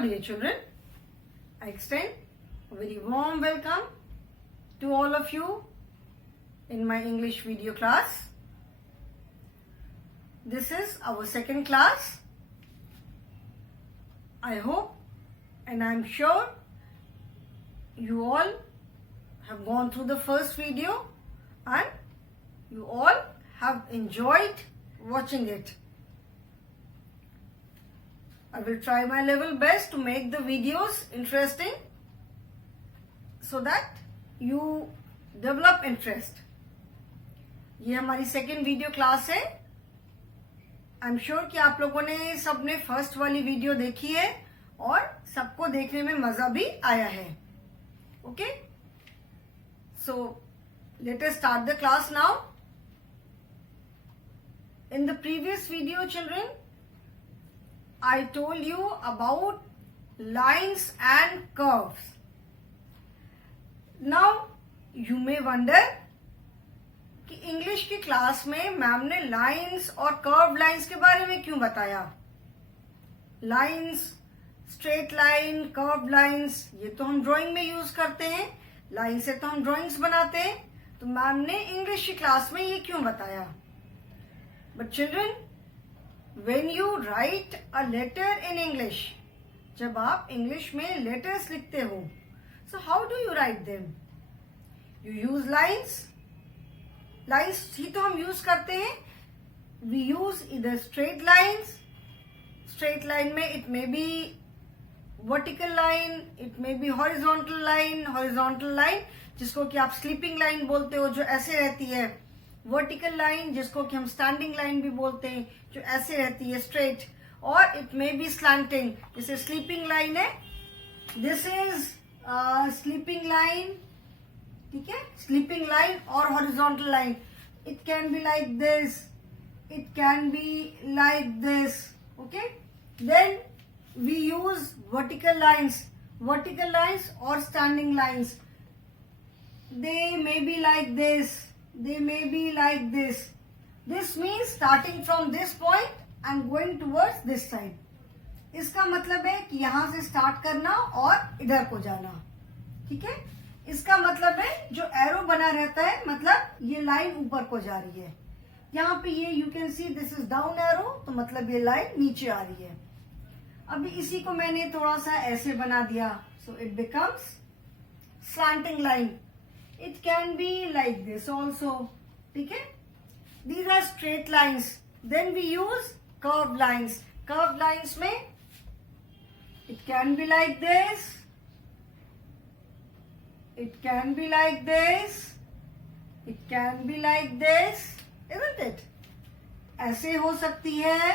Hello dear children, I extend a very warm welcome to all of you in my English video class. This is our second class. I hope and I am sure you all have gone through the first video and you all have enjoyed watching it. I will try my level best to make the videos interesting so that you develop interest. ये हमारी second video class है. I am sure कि आप लोगों ने सबने फर्स्ट वाली वीडियो देखी है और सबको देखने में मजा भी आया है. Okay, so let us start the class now. In the previous video, children, I told you about lines and curves. Now, you may wonder कि इंग्लिश की क्लास में मैम ने लाइंस और कर्व लाइंस के बारे में क्यों बताया. Lines, straight line, curve lines, ये तो हम ड्राइंग में यूज करते हैं. लाइन से तो हम ड्राइंग्स बनाते हैं. तो मैम ने इंग्लिश की क्लास में ये क्यों बताया. But children, when you write a letter in English, जब आप इंग्लिश में letters लिखते हो, so how do you write them? You use lines. Lines ही तो हम use करते हैं. We use either straight lines. Straight line में it may be vertical line, it may be horizontal line. Horizontal line जिसको कि आप sleeping line बोलते हो, जो ऐसे रहती है. वर्टिकल लाइन जिसको कि हम स्टैंडिंग लाइन भी बोलते हैं, जो ऐसे रहती है स्ट्रेट. और इट मे बी स्लैंटिंग, जैसे स्लीपिंग लाइन है. This is sleeping line. ठीक है, स्लीपिंग लाइन और horizontal line. It can be like this, it can be like this. Okay, then we use vertical lines. Vertical lines और standing lines, they may be like this, they may be like this. This means starting from this point and going towards this side. इसका मतलब है कि यहां से स्टार्ट करना और इधर को जाना. ठीक है, इसका मतलब है जो एरो बना रहता है, मतलब ये लाइन ऊपर को जा रही है. यहाँ पे ये you can see this is down arrow, तो मतलब ये लाइन नीचे आ रही है. अभी इसी को मैंने थोड़ा सा ऐसे बना दिया, so it becomes slanting line. It can be like this also. ठीक है, these are straight lines. Then we use curved lines. Curved lines में it can be like this, it can be like this, it can be like this, isn't it? ऐसे हो सकती है,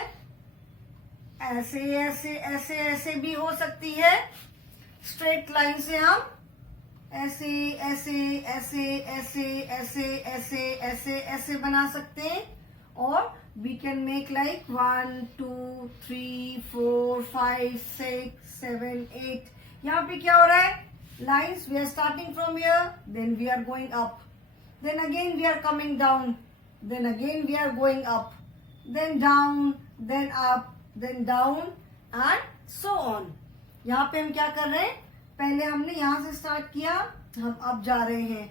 ऐसे ऐसे ऐसे ऐसे भी हो सकती है. स्ट्रेट लाइन से हम ऐसे ऐसे ऐसे ऐसे ऐसे ऐसे ऐसे ऐसे बना सकते हैं. और वी कैन मेक लाइक 1 2 3 4 5 6 7 8. यहाँ पे क्या हो रहा है, lines we are starting from here, then we are going up, then again we are coming down, then again we are going up, then down, then up, then down and so on. यहाँ पे हम क्या कर रहे हैं, पहले हमने यहां से स्टार्ट किया, हम अप जा रहे हैं,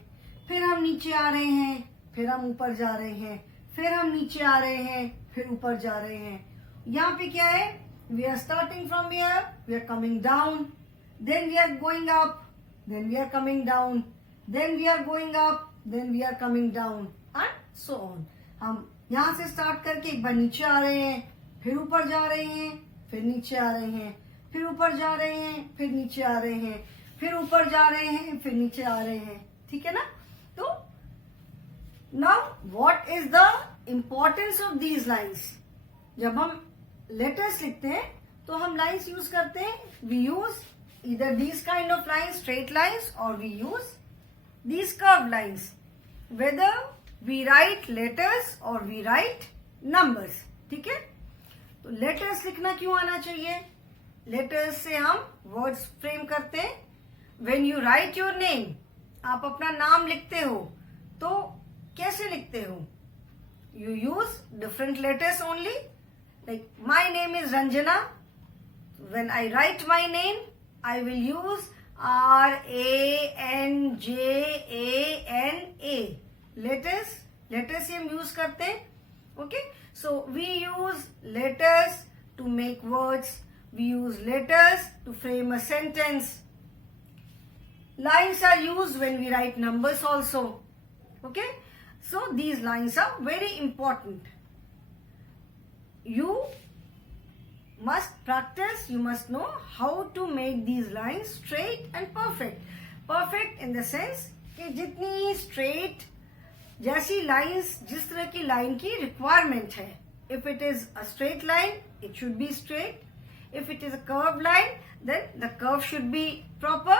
फिर हम नीचे आ रहे हैं, फिर हम ऊपर जा रहे हैं, फिर हम नीचे आ रहे हैं, फिर ऊपर जा रहे हैं. यहाँ पे क्या है, we are starting from here, we are coming down, then we are going up, then we are coming down, then we are going up, then we are coming down and so on. हम यहाँ से स्टार्ट करके एक बार नीचे आ रहे हैं, फिर ऊपर जा रहे हैं, फिर नीचे आ रहे हैं, फिर ऊपर जा रहे हैं, फिर नीचे आ रहे हैं, फिर ऊपर जा रहे हैं, फिर नीचे आ रहे हैं. ठीक है ना. तो now what is the importance of these lines. जब हम लेटर्स लिखते हैं तो हम लाइन्स यूज करते हैं. We use either these kind of lines, straight lines, और we use these curve lines. Whether we write letters और वी राइट नंबर्स. ठीक है, तो लेटर्स लिखना क्यों आना चाहिए. लेटर्स से हम वर्ड्स फ्रेम करते हैं. When you right your name, आप अपना नाम लिखते हो तो कैसे लिखते हो. You use different letters only. Like my name is Ranjana, when I write my name, I will use RANJANA. Letters से हम यूज करते हैं. Okay, so we use letters to make words. We use letters to frame a sentence. Lines are used when we write numbers also. Okay, so these lines are very important. You must practice, you must know how to make these lines straight and perfect. Perfect in the sense कि जितनी straight जैसी lines जिस तरह की line की requirement है. If it is a straight line, it should be straight. If it is a curved line, then the curve should be proper.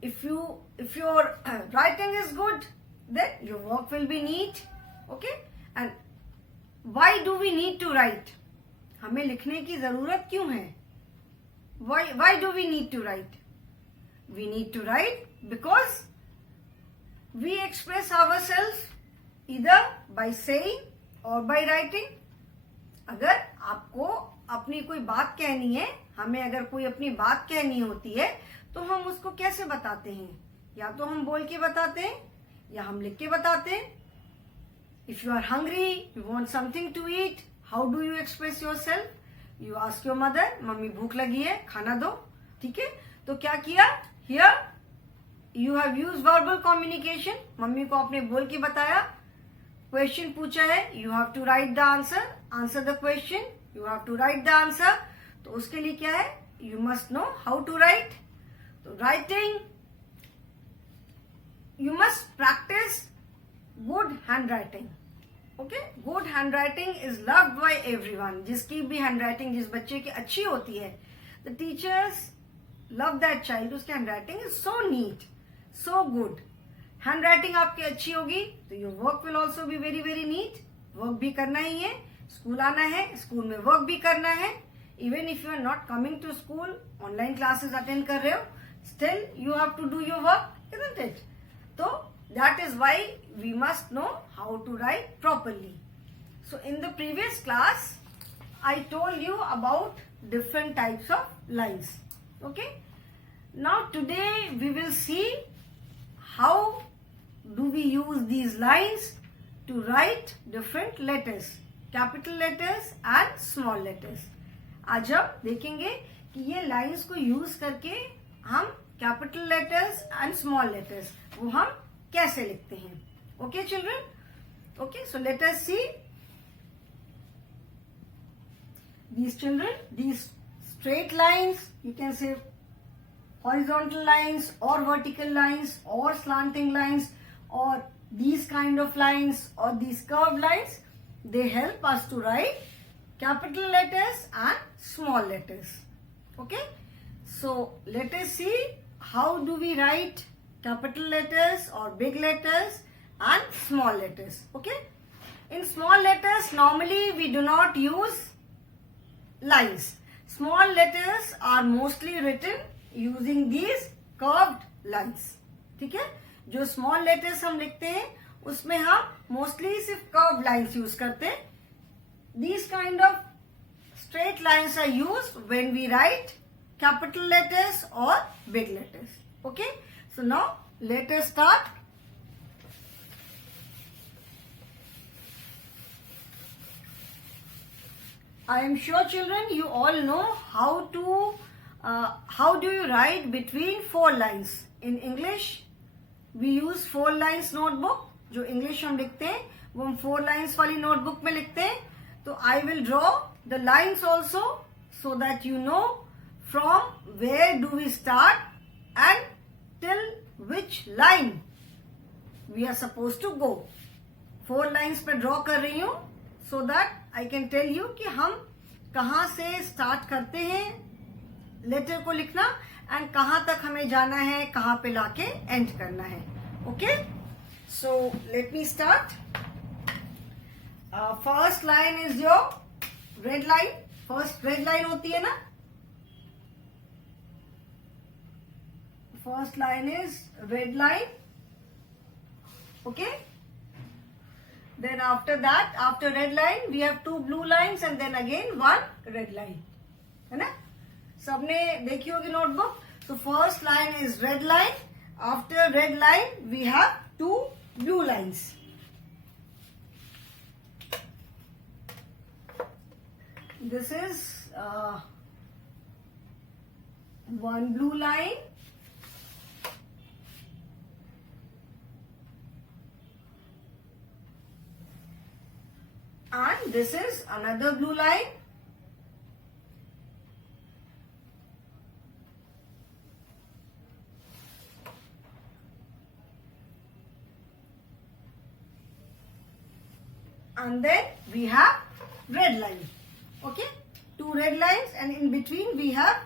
If your writing is good, then your work will be neat. Okay? And why do we need to write? हमें लिखने की जरूरत क्यों है? Why do we need to write? We need to write because we express ourselves either by saying or by writing. अगर आपको अपनी कोई बात कहनी है, हमें अगर कोई अपनी बात कहनी होती है, तो हम उसको कैसे बताते हैं? या तो हम बोल के बताते हैं या हम लिख के बताते हैं. If you are hungry, you want something to eat, how do you express yourself? You ask your mother, mummy भूख लगी है, खाना दो. ठीक है, तो क्या किया? Here you have used verbal communication. Mummy को आपने बोल के बताया. Question पूछा है, you have to write the answer. Answer the question. You have to write the answer. तो उसके लिए क्या है? You must know how to write. तो writing, you must practice good handwriting. Okay, good handwriting is loved by everyone. जिसकी भी handwriting जिस बच्चे की अच्छी होती है, the teachers love that child. उसकी handwriting is so neat, so good. Handwriting आपकी अच्छी होगी तो your work will also be very very neat. Work भी करना ही है, स्कूल आना है, स्कूल में वर्क भी करना है. Even if you are not coming to school, online classes attend कर रहे हो, still you have to do your work, isn't it? So that is why we must know how to write properly. So in the previous class, I told you about different types of lines. Okay. Now today we will see how do we use these lines to write different letters, capital letters and small letters. आज हम देखेंगे कि ये लाइंस को use करके हम capital letters and small letters वो हम कैसे लिखते हैं. Okay children? Okay, so let us see these children, these straight lines, you can say horizontal lines or vertical lines or slanting lines or these kind of lines or these curved lines, they help us to write capital letters and small letters. Okay, so let us see how do we write capital letters or big letters and small letters. Okay, in small letters normally we do not use lines. Small letters are mostly written using these curved lines. ठीक है, जो small letters हम लिखते हैं उसमें हम mostly सिर्फ curved lines use करते हैं. These kind of straight lines are used when we write capital letters or big letters. Okay, so now let us start. I am sure children you all know how do you write between 4 lines. In English we use 4 lines notebook. जो English हम लिखते हैं वो हम 4 lines वाली notebook में लिखते हैं. तो I will draw the lines also so that you know from where do we start and till which line we are supposed to go. 4 lines पे draw कर रही हूँ so that I can tell you कि हम कहाँ से start करते हैं letter को लिखना and कहाँ तक हमें जाना है, कहाँ पे लाके end करना है. Okay, so let me start. First line is your red line. First red line होती है ना. First line is red line. Okay. Then after that, after red line, we have 2 blue lines and then again 1 red line. है ना? सबने देखी होगी notebook. So first line is red line. After red line we have two blue lines. This is one blue line. And this is another blue line. And then we have red line. Okay, two red lines, and in between we have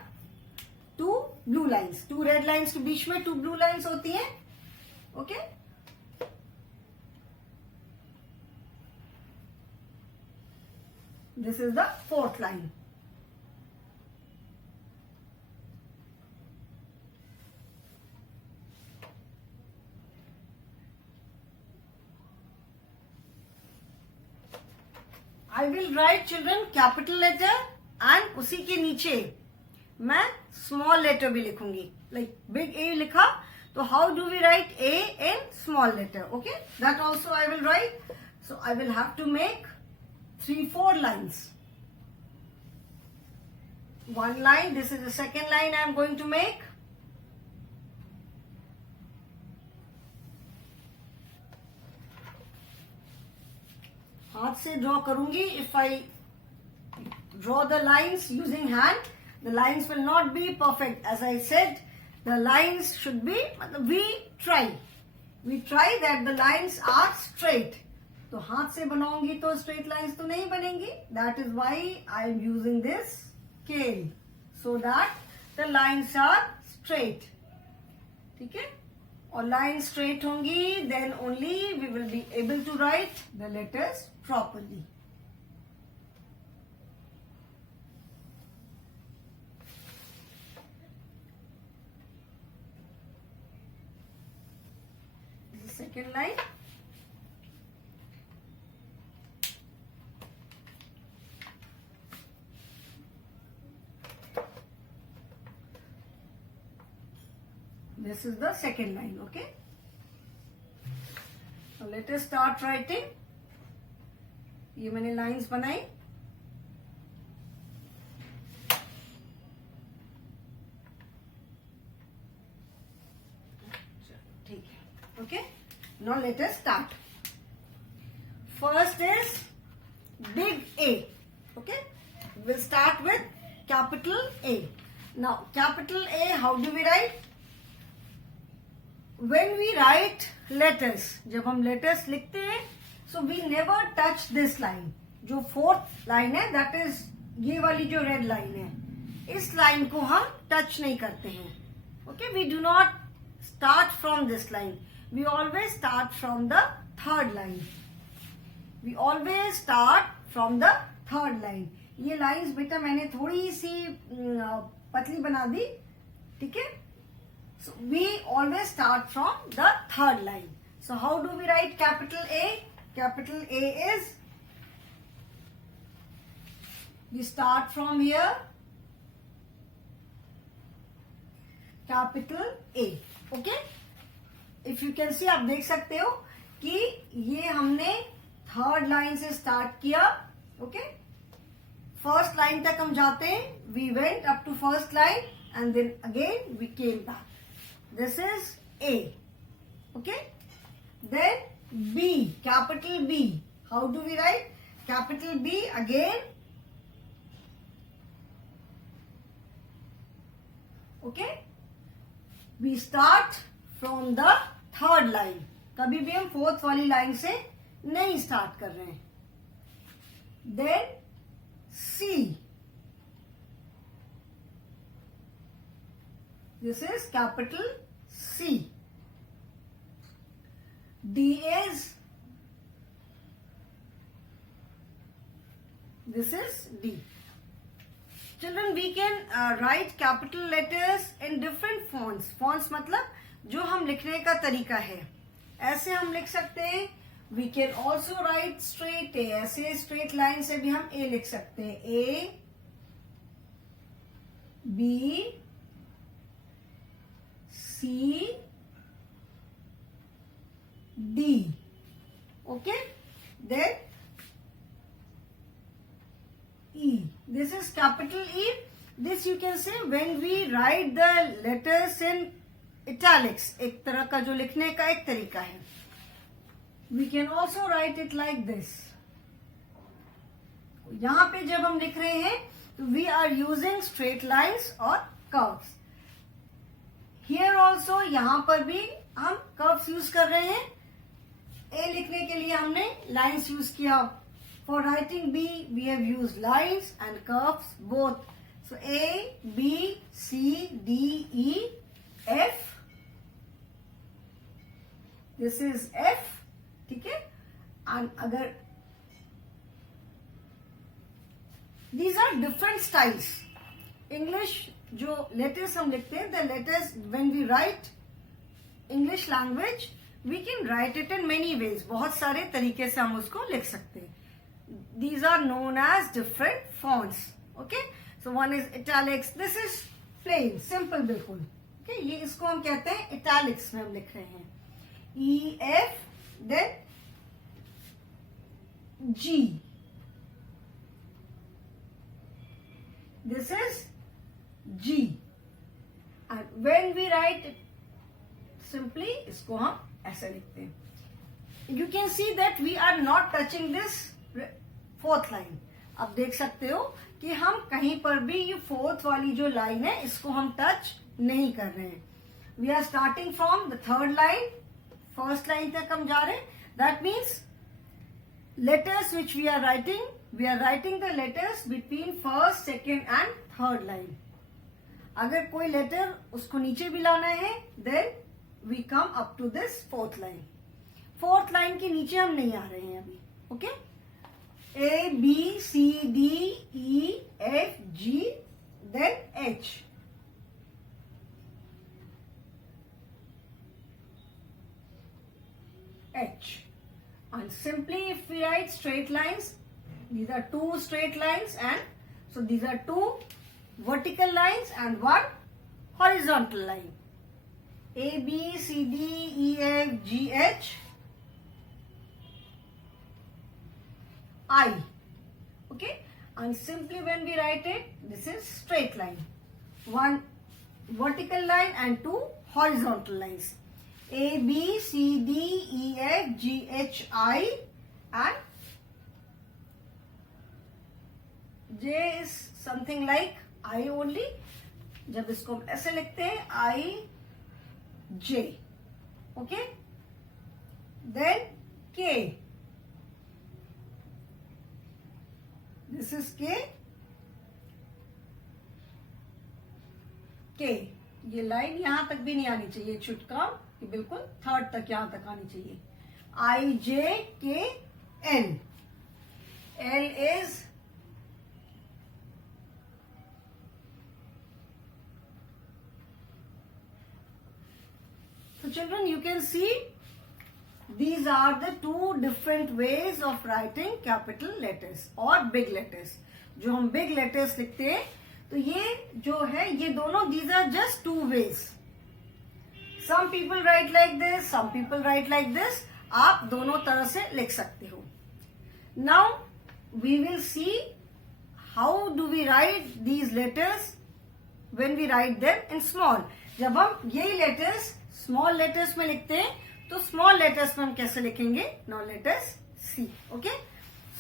two blue lines. Two red lines के बीच में two blue lines होती हैं. Okay. This is the fourth line. I will write children capital letter and उसी के नीचे मैं small letter भी लिखूंगी. Like big A लिखा, तो how do we write A in small letter? Okay, that also I will write. So I will have to make 3-4 lines. One line, this is the second line I am going to make. हाथ से ड्रॉ करूंगी. If I draw the lines using hand, the lines will not be perfect. As I said, the lines should be, we try that the lines are straight. तो हाथ से बनाऊंगी तो straight lines तो नहीं बनेंगी. That is why I am using this scale, so that the lines are straight. ठीक है, और line straight होंगी, then only we will be able to write the letters properly. The second line. This is the second line. Okay. So let us start writing. ये मैंने लाइंस बनाई. ठीक है. Okay. Now let us start. First is big A. Okay. We'll start with capital A. Now capital A, how do we write? When we write letters, जब हम letters लिखते हैं, so we never touch this line. जो fourth line है, that is ये वाली जो red line है, इस line को हम touch नहीं करते हैं. Okay, we do not start from this line. We always start from the third line. We always start from the third line. ये lines बेटा मैंने थोड़ी सी पतली बना दी. ठीक है. So we always start from the third line. So how do we write capital A? Capital A is, we start from here, capital A. Okay? If you can see, आप देख सकते हो कि ये हमने थर्ड लाइन से स्टार्ट किया. Okay? First line तक हम जाते हैं. We went up to first line and then again we came back. This is A. Okay? Then B, capital B. How do we write? Capital B again. Okay? We start from the third line. कभी भी हम फोर्थ वाली लाइन से नहीं स्टार्ट कर रहे हैं. Then C. This is capital C. D is, this is D. Children, we can write capital letters in different fonts. Fonts मतलब जो हम लिखने का तरीका है. ऐसे हम लिख सकते हैं. We can also write straight A. ऐसे straight line से भी हम A लिख सकते हैं. A, B, C, D. Okay, then E. This is capital E. This you can say when we write the letters in italics. एक तरह का जो लिखने का एक तरीका है. We can also write it like this. यहाँ पे जब हम लिख रहे हैं तो we are using straight lines और curves. Here also यहाँ पर भी हम curves use कर रहे हैं. A लिखने के लिए हमने lines use किया. For writing B, we have used lines and curves both. So A, B, C, D, E, F. This is F. ठीक है. And अगर these are different styles. English जो letters हम लिखते हैं, the letters when we write English language, we can write it in many ways. बहुत सारे तरीके से हम उसको लिख सकते हैं. These are known as different fonts. Okay, so one is italics. This is plain, simple बिल्कुल. Okay, ये इसको हम कहते हैं italics में हम लिख रहे हैं. E, F, then G. This is G. And when we write it simply, इसको हम ऐसे लिखते हैं. You can see that we are not touching this fourth line. अब देख सकते हो कि हम कहीं पर भी ये फोर्थ वाली जो लाइन है इसको हम टच नहीं कर रहे हैं. We are starting from the third line. First line तक हम जा रहे हैं. That means letters which we are writing the letters between first, second and third line. अगर कोई letter उसको नीचे भी लाना है, then we come up to this fourth line. Fourth line के नीचे हम नहीं आ रहे हैं अभी. Okay? A, B, C, D, E, F, G, then H. H. And simply if we write straight lines, these are two straight lines, and so these are two vertical lines and one horizontal line. A, B, C, D, E, F, G, H, I. Okay, and simply when we write it, this is straight line. One vertical line and two horizontal lines. A, B, C, D, E, F, G, H, I, and J is something like I only. जब इसको हम ऐसे लिखते हैं I, J. Okay. Then K. This is K. K. ये लाइन यहां तक भी नहीं आनी चाहिए. It should come बिल्कुल थर्ड तक यहां तक आनी चाहिए. I, J, K, L. L is so children, you can see these are the two different ways of writing capital letters or big letters. जो हम big letters लिखते हैं तो ये जो है ये दोनों these are just two ways. Some people write like this, some people write like this. आप दोनों तरह से लिख सकते हो. Now we will see how do we write these letters when we write them in small. जब हम यही letters small letters में लिखते हैं तो small letters में हम कैसे लिखेंगे? Now let us see. Okay?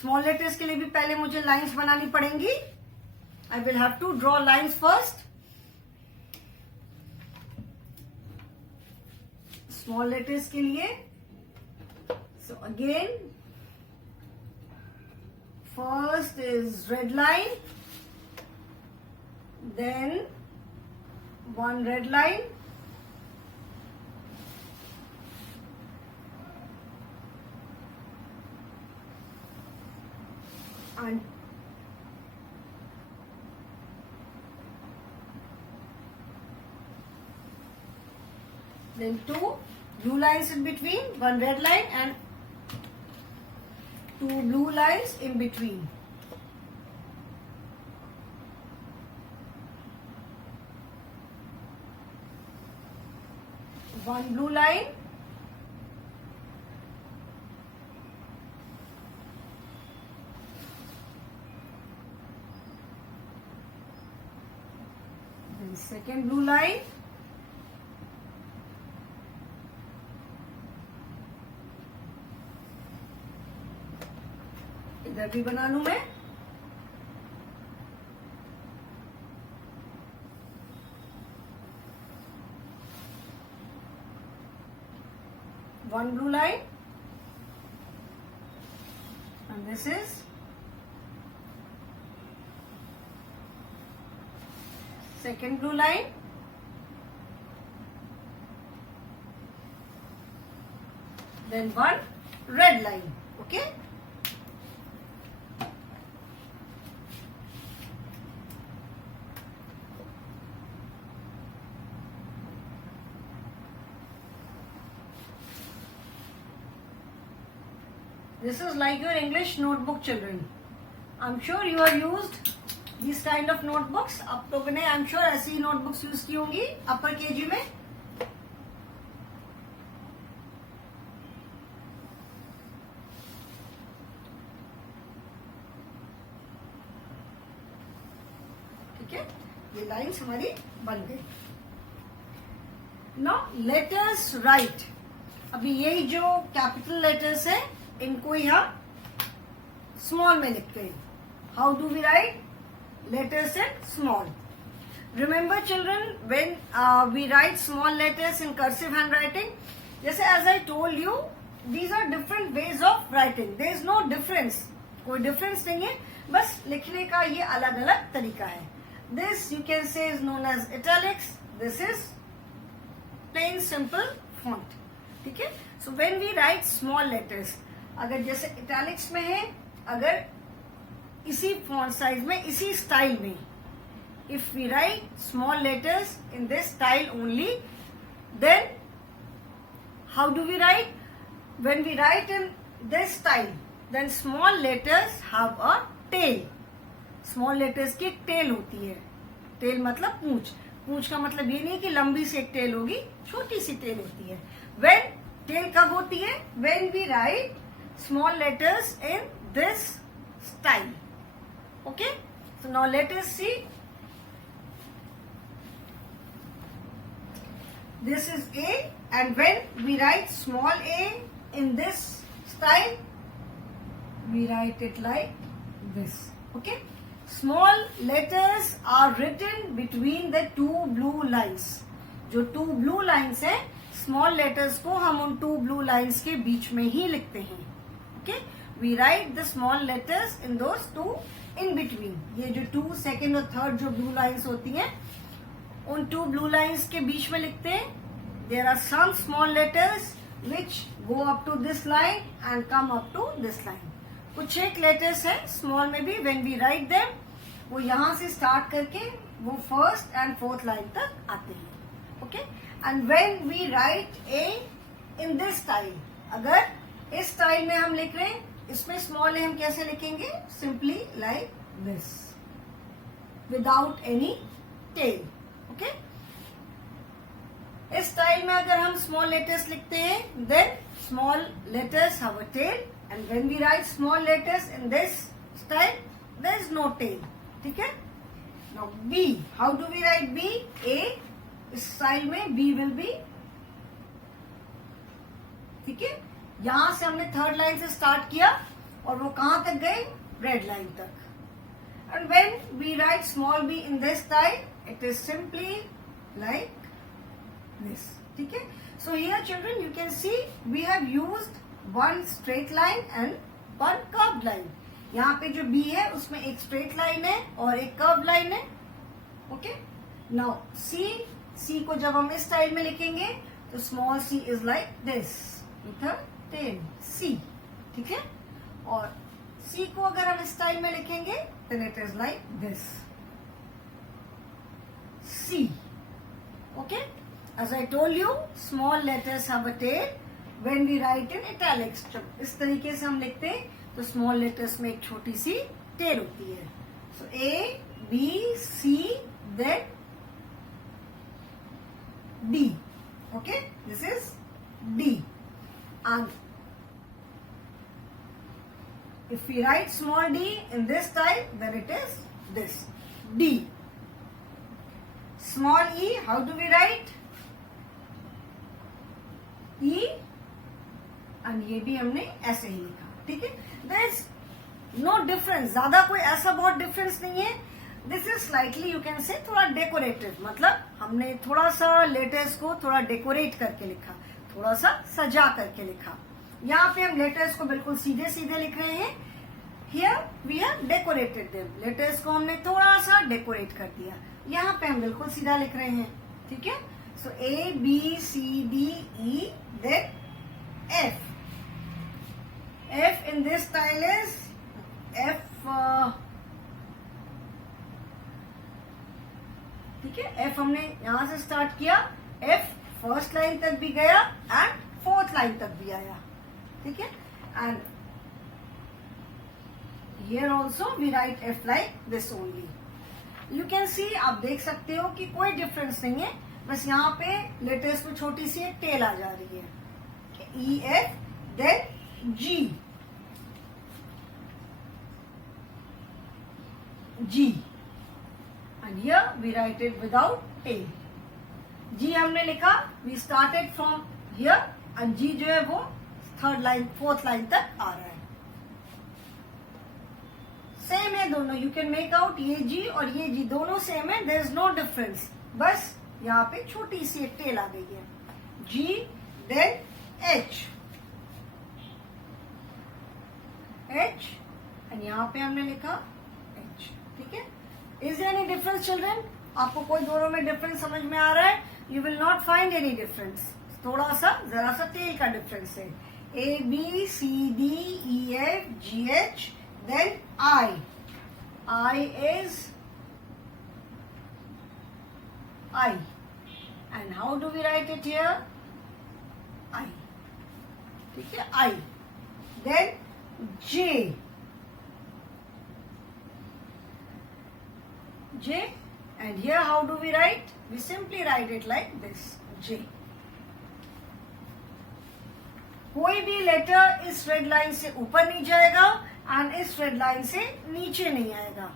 Small letters के लिए भी पहले मुझे lines बनानी पड़ेंगी. I will have to draw lines first. Small letters के लिए. So again, first is red line, then one red line, and then two blue lines in between, one red line and two blue lines in between. one blue line, then second blue line, इधर भी बना लूं मैं, one blue line, and this is second blue line, then one red line. Okay, this is like your English notebook, children. I'm sure you have used these kind of notebooks. आप लोगों ने I'm sure ऐसी notebooks use की होंगी अपर केजी में. ठीक है, ये लाइन्स हमारी बन गई. Now let us write. अभी यही जो कैपिटल लेटर्स है इनको ही हम स्मॉल में लिखते हैं. How do we write letters in small? Remember children, when we write small letters in cursive handwriting, जैसे as I told you, these are different ways of writing. There is no difference, कोई difference नहीं है, बस लिखने का ये अलग अलग तरीका है. This you can say is known as italics, this is plain simple font. ठीक है, so when we write small letters, अगर जैसे इटैलिक्स में है, अगर इसी फॉन्ट साइज में, इसी स्टाइल में, if we write small letters in this style only, then how do we write? When we write in this style, then small letters have a tail. Small letters की एक टेल होती है. टेल मतलब पूंछ. पूंछ का मतलब ये नहीं कि लंबी सी एक टेल होगी, छोटी सी टेल होती है. व्हेन टेल कब होती है? When we write small letters in this style. Okay, so now let us see. This is A, and when we write small a in this style, we write it like this. Okay, small letters are written between the two blue lines. जो two blue lines है, small letters को हम उन two blue lines के बीच में ही लिखते हैं. Okay, we write the small letters in those two in between. ये जो 2, second और third जो blue lines होती हैं, उन 2 blue lines के बीच में लिखते हैं. There are some small letters which go up to this line and come up to this line. कुछ एक letters है small में भी, when we write them, वो यहाँ से start करके वो first and fourth line तक आते हैं. Okay, and when we write A in this style, अगर इस स्टाइल में हम लिख रहे हैं, इसमें स्मॉल है, हम कैसे लिखेंगे? Simply like this, without any tail. Okay, इस स्टाइल में अगर हम स्मॉल लेटर्स लिखते हैं, then small letters have a tail, and when we write small letters in this style, there is no tail. ठीक है, now B, how do we write B? A, इस style में B will be. ठीक है, यहां से हमने third line से स्टार्ट किया और वो कहां तक गए? रेड लाइन तक. And when we write small b in this style, it is simply like this. ठीक है, so here children you can see we have used one straight line and one curved line. यहाँ पे जो बी है उसमें एक straight line है और एक कर्व्ड लाइन है. ओके, नाउ सी, सी को जब हम इस स्टाइल में लिखेंगे तो small C is like this with a tail, C. ठीक है, और सी को अगर हम इस स्टाइल में लिखेंगे then it is like this, c. Okay, as I told you, small letters have a tail when we write in italics. जब इस तरीके से हम लिखते हैं तो स्मॉल लेटर्स में एक छोटी सी टेल होती है. So A, B, C, then D. Okay, this is D. And if we write small d in this style, then it is this D. Small e, how do we write? E, and ये भी हमने ऐसे ही लिखा. ठीक है, there is no difference. ज्यादा कोई ऐसा बहुत डिफरेंस नहीं है. This is slightly you can से थोड़ा डेकोरेटिव, मतलब हमने थोड़ा सा लेटर्स को थोड़ा डेकोरेट करके लिखा, थोड़ा सा सजा करके लिखा. यहाँ पे हम लेटर्स को बिल्कुल सीधे सीधे लिख रहे हैं. Here we have decorated them. Letters को हमने थोड़ा सा डेकोरेट कर दिया. यहाँ पे हम बिल्कुल सीधा लिख रहे हैं. ठीक है, so A B C D E then F. F in this style is F. ठीक है, एफ हमने यहां से स्टार्ट किया. एफ फर्स्ट लाइन तक भी गया एंड फोर्थ लाइन तक भी आया. ठीक है, and here also we write f like this only. You can see, आप देख सकते हो कि कोई डिफरेंस नहीं है. बस यहाँ पे लेटर्स में छोटी सी एक टेल आ जा रही है. E f then g. G, and here we write it without tail. G हमने लिखा, we started from here and G जो है वो थर्ड लाइन फोर्थ लाइन तक आ रहा है. सेम है दोनों. यू कैन मेक आउट ये G और ये G दोनों सेम है. There is no difference. बस यहाँ पे छोटी सी एक टेल आ गई है. G then H. H and यहाँ पे हमने लिखा H. ठीक है, इज एनी डिफरेंस चिल्ड्रन? आपको कोई दोनों में डिफरेंस समझ में आ रहा है? You will not find any difference. थोड़ा सा जरा सा टेल का डिफरेंस है. A B C D E F G H then I. I is I and how do we write it here? I. ठीक है, I then J. J, and here how do we write? We simply write it like this, J. कोई भी लेटर इस red line से ऊपर नहीं जाएगा एंड इस रेड लाइन से नीचे नहीं आएगा.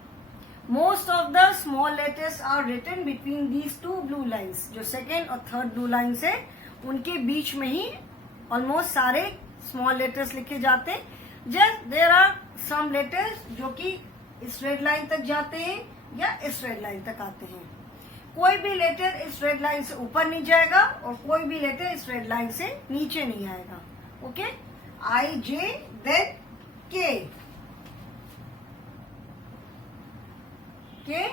Most of the small letters are written between these two blue lines. जो सेकेंड और थर्ड ब्लू लाइन्स है उनके बीच में ही ऑलमोस्ट सारे स्मॉल लेटर्स लिखे जाते हैं. Just there are some letters जो कि इस रेड लाइन तक जाते हैं या इस रेड लाइन तक आते हैं. कोई भी लेटर इस रेड लाइन से ऊपर नहीं जाएगा और कोई भी लेटर इस रेड लाइन से नीचे नहीं आएगा. ओके, आई जे then K. K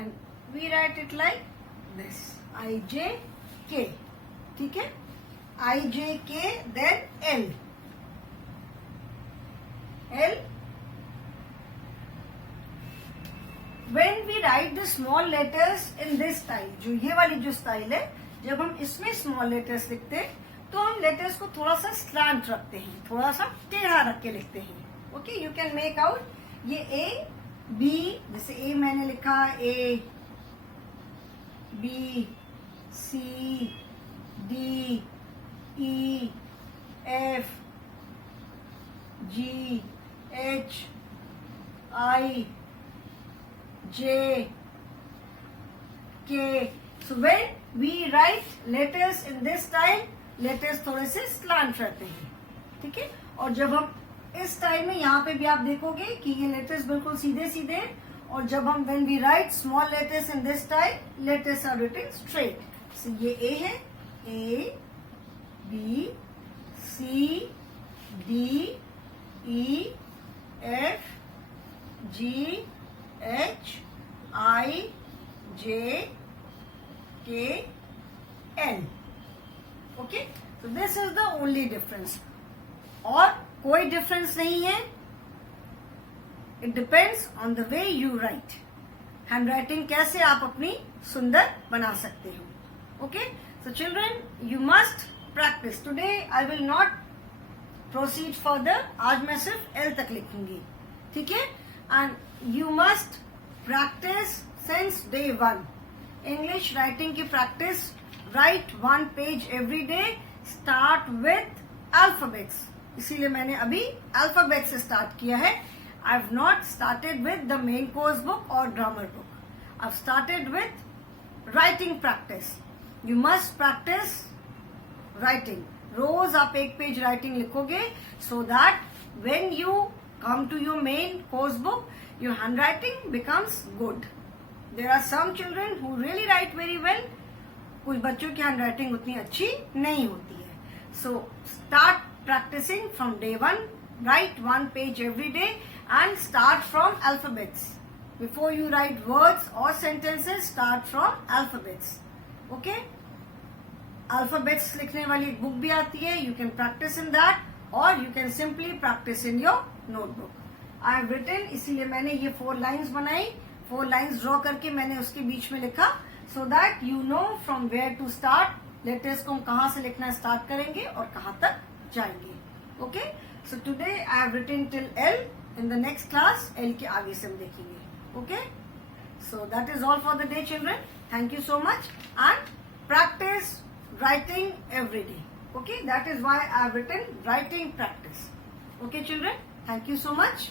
and we write it like this, I J K. ठीक है, I J K then L. L. When we write the small letters in this style, जो ये वाली जो स्टाइल है, जब हम इसमें स्मॉल लेटर्स लिखते हैं तो हम लेटर्स को थोड़ा सा स्लैंट रखते हैं, थोड़ा सा टेढ़ा रख के लिखते हैं. Okay, you can make out ये ए बी. जैसे ए मैंने लिखा a B C D E F G h i J, K. So when we write letters in this style, letters थोड़े से slant रहते हैं. ठीक है, और जब हम इस स्टाइल में यहाँ पे भी आप देखोगे कि ये लेटर्स बिल्कुल सीधे सीधे. और जब हम when we write small letters in this style, letters are written straight. So ये A है, A B C D E F G H I J K L. Okay, so this is the only difference. और कोई difference नहीं है. It depends on the way you right. Hand writing कैसे आप अपनी सुंदर बना सकते हो. Okay, so children you must practice. Today I will not proceed further. आज मैं सिर्फ एल तक लिखूंगी. ठीक है, and you must practice since day 1. English writing की practice write one page every day, start with alphabets. इसीलिए मैंने अभी अल्फाबेट से स्टार्ट किया है. I've not started with the main course book or grammar book. I've started with writing practice. You must practice writing. रोज आप एक page writing लिखोगे, so that when you come to your main course book, your handwriting becomes good. There are some children who really write very well. कुछ बच्चों की हैंडराइटिंग उतनी अच्छी नहीं होती है. So start practicing from day one. Write one page every day and start from alphabets. Before you write words or sentences, start from alphabets. Okay? Alphabets लिखने वाली एक बुक भी आती है. You can practise in that, और you can simply practise in your notebook. I have written, इसीलिए मैंने ये 4 लाइन्स बनाई. 4 लाइन्स ड्रॉ करके मैंने उसके बीच में लिखा, so that you know from where to start. Letters को हम कहाँ से लिखना स्टार्ट करेंगे और कहाँ तक जाएंगे. Okay, so today I have written till l. In the next class l के आगे से हम देखेंगे. Okay, so that is all for the day children. Thank you so much, and practice writing every day. Okay, that is why I have written writing practice. Okay children, thank you so much.